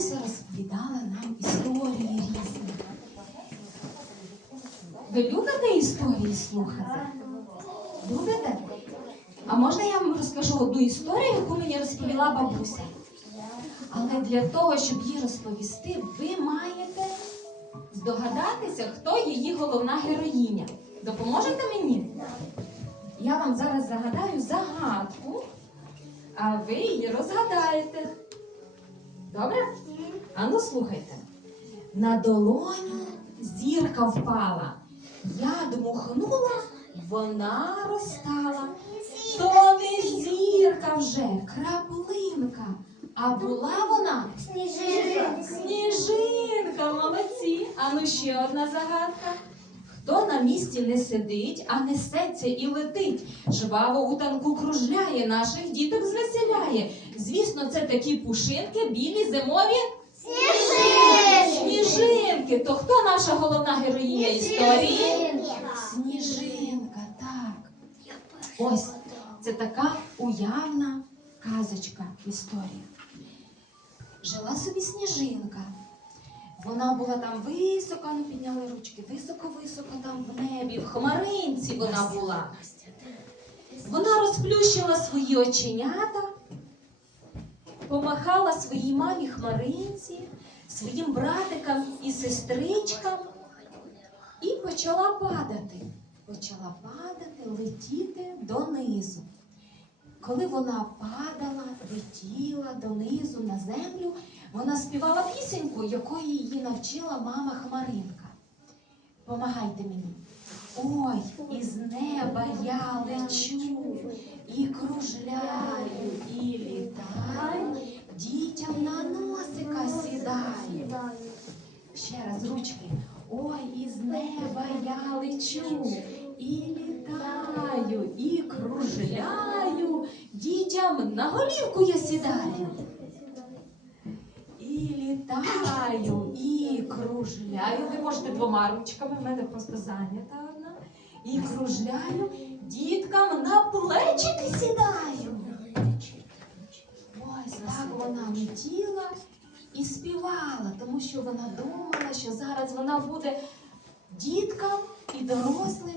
бабуся розповідала нам історії різні. Ви любите історії слухати? Любите? А можна я вам розкажу одну історію, яку мені розповіла бабуся? Але для того, щоб її розповісти, ви маєте здогадатися, хто її головна героїня. Допоможете мені? Я вам зараз загадаю загадку, а ви її розгадаєте. Добре? Ану, слухайте. На долоню зірка впала. Я дмухнула, вона розтала. То не зірка вже, краплинка. А була вона Сніжинка. Сніжинка, молодці. А ну ще одна загадка. Хто на місці не сидить, а несеться і летить, жваво у танку кружляє, наших діток звеселяє. Звісно, це такі пушинки, білі зимові Сніжинки. сніжинки. То хто наша головна героїня історії? Сніжинка. Сніжинка, так. Ось це така уявна казочка історія. Жила собі сніжинка. Вона була там високо, ну підняли ручки, високо-високо там в небі, в хмаринці вона була. Вона розплющила свої оченята, помахала своїй мамі хмаринці, своїм братикам і сестричкам і почала падати. Почала падати, летіти донизу. Коли вона падала, летіла донизу на землю, вона співала пісеньку, якої її навчила мама Хмаринка. Помагайте мені. Ой, із неба я лечу, і кружляю, і літаю, дітям на носика сідаю. Ще раз ручки. Ой, із неба я лечу, і літаю, і кружляю, на голівку я сідаю. І літаю, і кружляю. Ви можете двома ручками, в мене просто зайнята одна. І кружляю, діткам на плечики сідаю. Ось так вона летіла і співала, тому що вона думала, що зараз вона буде діткам і дорослим.